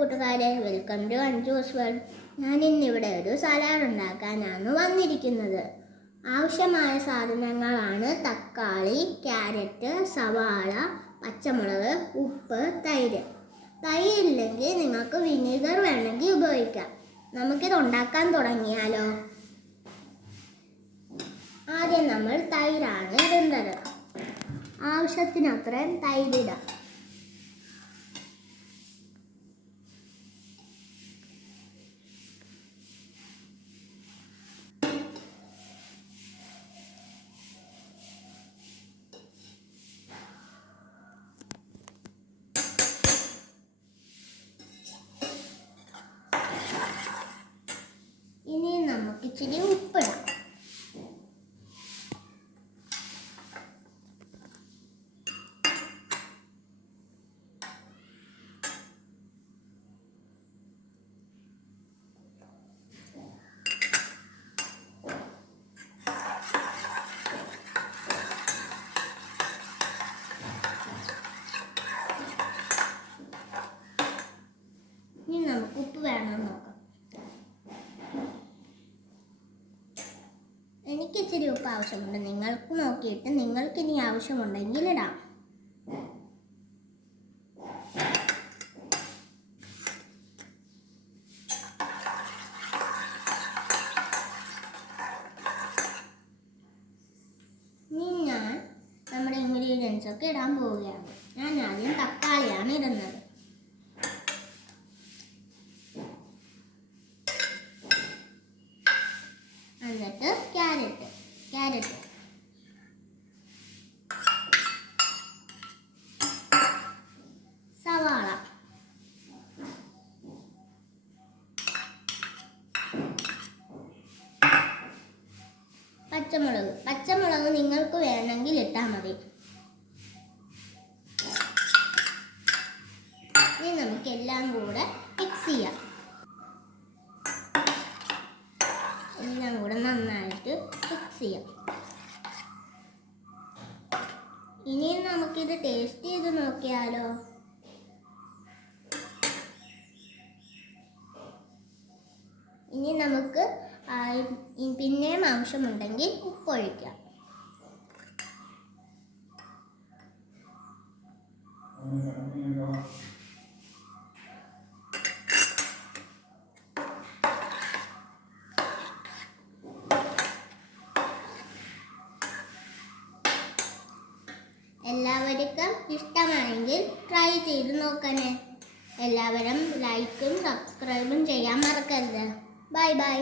കൂട്ടുകാരെ, welcome to Anju's world. ഞാൻ ഇന്നിവിടെ ഒരു സലാഡ് ഉണ്ടാക്കാനാണ് വന്നിരിക്കുന്നത്. ആവശ്യമായ സാധനങ്ങളാണ് തക്കാളി, ക്യാരറ്റ്, സവാള, പച്ചമുളക്, ഉപ്പ്, തൈര്. തൈരില്ലെങ്കിൽ നിങ്ങൾക്ക് വിനീഗർ വേണമെങ്കിൽ ഉപയോഗിക്കാം. നമുക്കിത് ഉണ്ടാക്കാൻ തുടങ്ങിയാലോ? ആദ്യം നമ്മൾ തൈരാണ് ഇടുന്നത്. ആവശ്യത്തിനത്രയും തൈരിടാം. ഇനി നമുക്ക് ഇച്ചിരി ഉപ്പിടാം. ഇനി നമുക്ക് ഉപ്പ് വേണമെന്ന് നോക്കാം. എനിക്ക് ഇച്ചിരി ഉപ്പ് ആവശ്യമുണ്ട്. നിങ്ങൾക്ക് നോക്കിയിട്ട് നിങ്ങൾക്ക് ഇനി ആവശ്യമുണ്ടെങ്കിൽ ഇടാം. ഇനി ഞാൻ നമ്മുടെ ഇൻഗ്രീഡിയൻസ് ഒക്കെ ഇടാൻ പോവുകയാണ്. ഞാൻ ആദ്യം തക്കാളിയാണ് ഇടുന്നത്. എന്നിട്ട് ക്യാരറ്റ് സവാള, പച്ചമുളക് നിങ്ങൾക്ക് വേണമെങ്കിൽ ഇട്ടാൽ മതി. ഇനി നമുക്ക് എല്ലാം കൂടെ മിക്സ് ചെയ്യാം. എല്ലാം കൂടെ നന്നായിട്ട് മിക്സ് ചെയ്യാം. ഇനി നമുക്കിത് ടേസ്റ്റ് ചെയ്ത് നോക്കിയാലോ? ഇനി നമുക്ക് പിന്നെയും ആവശ്യമുണ്ടെങ്കിൽ ഉപ്പൊഴിക്കാം. എല്ലാവർക്കും ഇഷ്ടമാണെങ്കിൽ ട്രൈ ചെയ്ത് നോക്കണേ. എല്ലാവരും ലൈക്കും സബ്സ്ക്രൈബും ചെയ്യാൻ മറക്കരുത്. Bye bye.